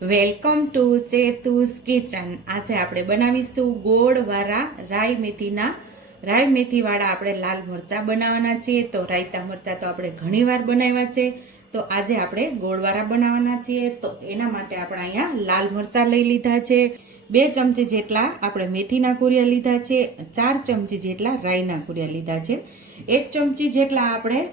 Welcome to ચેતુસ kitchen. આજે આપણે બનાવીશું ગોળવાળા રાઈ મેથીવાળા આપણે લાલ મરચાં બનાવવાના છીએ। તો રાયતા મરચાં તો આપણે ઘણીવાર બનાવ્યા છે, તો આજે આપણે ગોળવાળા બનાવવાના છીએ। તો એના માટે આપણે અહીંયા લાલ મરચાં લઈ લીધા છે। 2 ચમચી જેટલા આપણે મેથીના કુરિયા લીધા છે। 4 ચમચી જેટલા રાઈના કુરિયા લીધા છે। 1 ચમચી જેટલા આપણે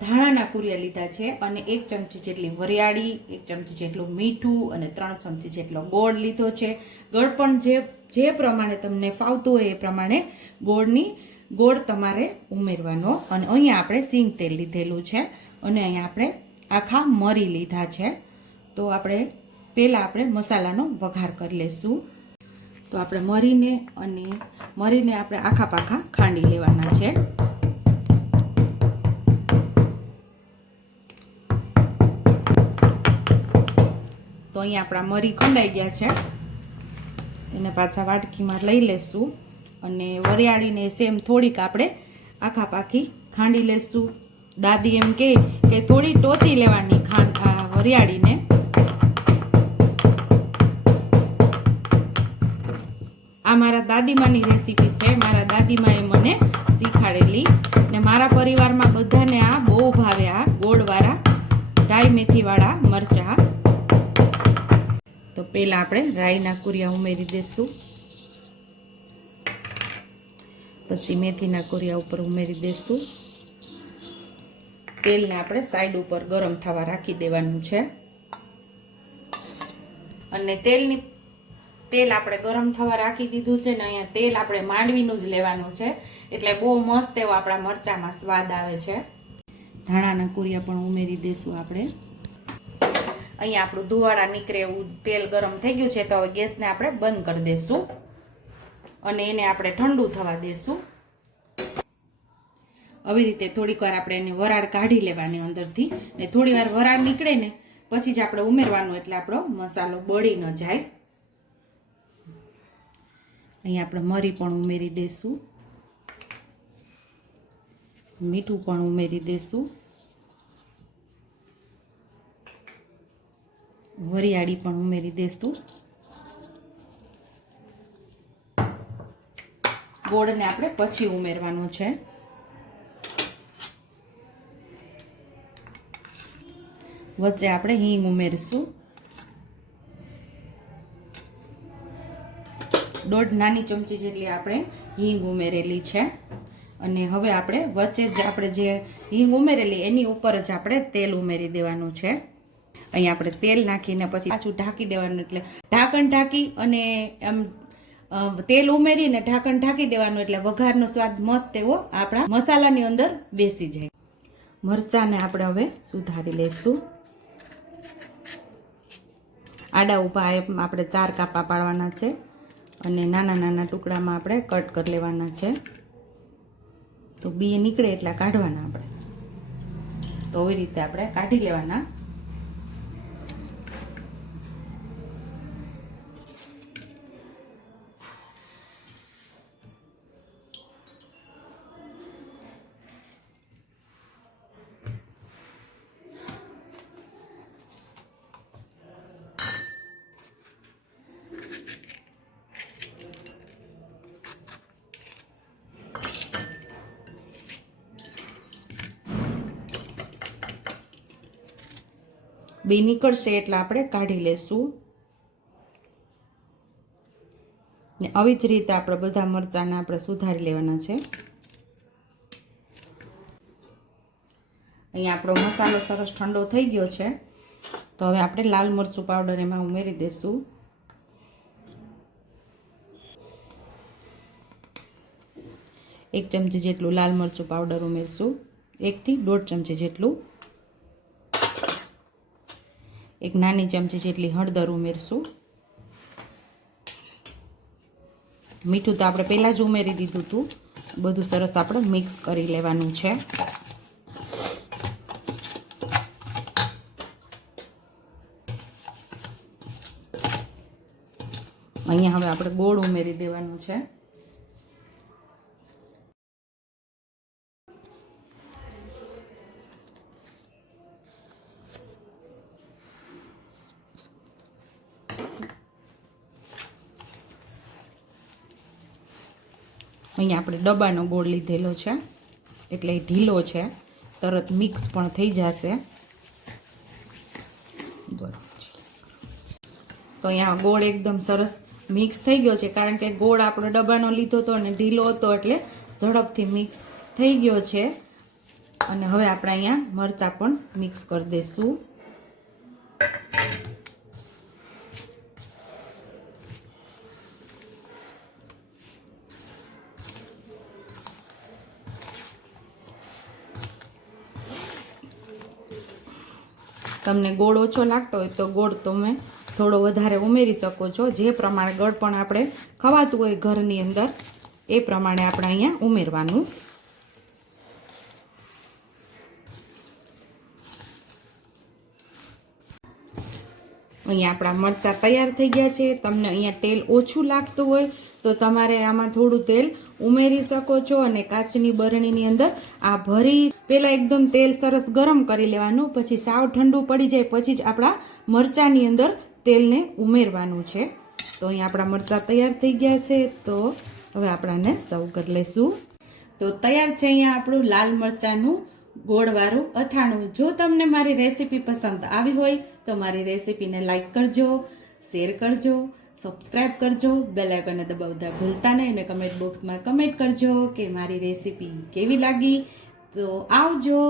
ધાણાના કુરિયા લીધા છે અને 1 ચમચી જેટલી વરિયાળી, 1 ચમચી જેટલું મીઠું અને 3 ચમચી જેટલો ગોળ લીધો છે। ગોળ પણ જે પ્રમાણે તમને ફાવતું હોય એ પ્રમાણે ગોળ તમારે ઉમેરવાનો। અને અહીંયા આપણે સિંગ તેલ લીધેલું છે અને અહીંયા આપણે આખા મરી લીધા છે। તો આપણે પહેલાં આપણે મસાલાનો વઘાર કરી લઈશું। તો આપણે મરીને આપણે આખા પાખા ખાંડી લેવાના છે। તો અહીંયા આપણા મરી ખંડાઈ ગયા છે, એને પાછા વાટકીમાં લઈ લેશું અને વરિયાળીને સેમ થોડીક આપણે આખા પાકી ખાંડી લેશું। દાદી એમ કે થોડી ટોચી લેવાની વરિયાળીને। આ મારા દાદીમાની રેસીપી છે, મારા દાદીમાએ મને શીખાડેલી ને મારા પરિવારમાં બધાને આ બહુ ભાવે, આ ગોળવાળા રાઈ મેથીવાળા મરચાં। તો પહેલા આપણે રાઈના કુરિયા ઉમેરી દઈશું, પછી મેથીના કુરિયા ઉપર ઉમેરી દઈશું। તેલને આપણે સાઈડ ઉપર ગરમ થવા રાખી દેવાનું છે અને તેલ આપણે ગરમ થવા રાખી દીધું છે ને અહીંયા તેલ આપણે માંડવીનું જ લેવાનું છે, એટલે બહુ મસ્ત એવો આપણા મરચામાં સ્વાદ આવે છે। ધાણાના કુરિયા પણ ઉમેરી દઈશું આપણે। અહીંયા આપણું ધુવાડા નીકળે એવું તેલ ગરમ થઈ ગયું છે, તો હવે ગેસને આપણે બંધ કરી દઈશું અને એને આપણે ઠંડુ થવા દઈશું। આવી રીતે થોડીક વાર આપણે એને વરાળ કાઢી લેવાની અંદરથી, ને થોડી વાર વરાળ નીકળે ને પછી જ આપણે ઉમેરવાનું, એટલે આપણો મસાલો બળી ન જાય। અહીંયા આપણે મરી પણ ઉમેરી દઈશું, મીઠું પણ ઉમેરી દઈશું, વરિયાળી પણ ઉમેરી દઈશું। ગોળને આપણે પછી ઉમેરવાનો છે। વચ્ચે આપણે હિંગ ઉમેરશું, 1.5 નાની ચમચી જેટલી આપણે હિંગ ઉમેરેલી છે। અને હવે આપણે વચ્ચે જ આપણે જે હિંગ ઉમેરેલી એની ઉપર જ આપણે તેલ ઉમેરી દેવાનું છે। અહીંયા આપણે તેલ નાખીને પછી પાછું ઢાંકી દેવાનું, એટલે ઢાંકણ ઢાંકી અને એમ તેલ ઉમેરીને ઢાંકણ ઢાંકી દેવાનું, એટલે વઘારનો સ્વાદ મસ્ત એવો આપણા મસાલાની અંદર બેસી જાય। મરચાંને આપણે હવે સુધારી લઈશું। આડા ઊભા આપણે 4 કાપા પાડવાના છે અને નાના નાના ટુકડામાં આપણે કટ કરી લેવાના છે। તો બી નીકળે એટલા કાઢવાના આપણે, તો આવી રીતે આપણે કાઢી લેવાના। બી નીકળશે એટલે આપણે કાઢી લેશું ને આવી જ રીતે આપણે બધા મરચાંને આપણે સુધારી લેવાના છે। અહીંયા આપણો મસાલો સરસ ઠંડો થઈ ગયો છે, તો હવે આપણે લાલ મરચું પાવડર એમાં ઉમેરી દઈશું। એક ચમચી જેટલું લાલ મરચું પાવડર ઉમેરશું, 1 થી 1.5 ચમચી જેટલું। 1 નાની ચમચી જેટલી હળદર ઉમેરશું। મીઠું તો આપણે પહેલાં જ ઉમેરી દીધું હતું। બધું સરસ આપણે મિક્સ કરી લેવાનું છે। અહીંયા હવે આપણે ગોળ ઉમેરી દેવાનું છે। અહીંયા આપણે ડબ્બાનો ગોળ લીધેલો છે એટલે એ ઢીલો છે, તરત મિક્સ પણ થઈ જશે. તો અહીંયા ગોળ એકદમ સરસ મિક્સ થઈ ગયો છે, કારણ કે ગોળ આપણો ડબ્બાનો લીધો હતો અને ઢીલો હતો એટલે ઝડપથી મિક્સ થઈ ગયો છે. અને હવે આપણે અહીંયા મરચાં પણ મિક્સ કરી દઈશું. તમને ગોળ ઓછો લાગતો હોય તો ગોળ તમે થોડો વધારે ઉમેરી શકો છો. જે પ્રમાણે ગળપણ આપણે ખવાતું હોય ઘરની અંદર એ પ્રમાણે આપણે અહીંયા ઉમેરવાનું. અહીંયા આપણા મરચાં તૈયાર થઈ ગયા છે. તમને અહીંયા તેલ ઓછું લાગતું હોય તો તમારે આમાં થોડું તેલ ઉમેરી શકો છો. અને કાચની બરણીની અંદર આ ભરી પહેલાં એકદમ તેલ સરસ ગરમ કરી લેવાનું, પછી સાવ ઠંડુ પડી જાય પછી જ આપણા મરચાંની અંદર તેલને ઉમેરવાનું છે. તો અહીંયા આપણા મરચાં તૈયાર થઈ ગયા છે. તો હવે આપણાને સર્વ કરી લઈશું. તો તૈયાર છે અહીંયા આપણું લાલ મરચાંનું ગોળવાળું અથાણું. જો તમને મારી રેસીપી પસંદ આવી હોય તો મારી રેસીપીને લાઈક કરજો, શેર કરજો, સબસ્ક્રાઈબ કરજો, બેલ આઇકનને દબાવતા ભૂલતા નહીં, અને કમેન્ટ બોક્સમાં કમેન્ટ કરજો કે મારી રેસીપી કેવી લાગી. તો આવજો.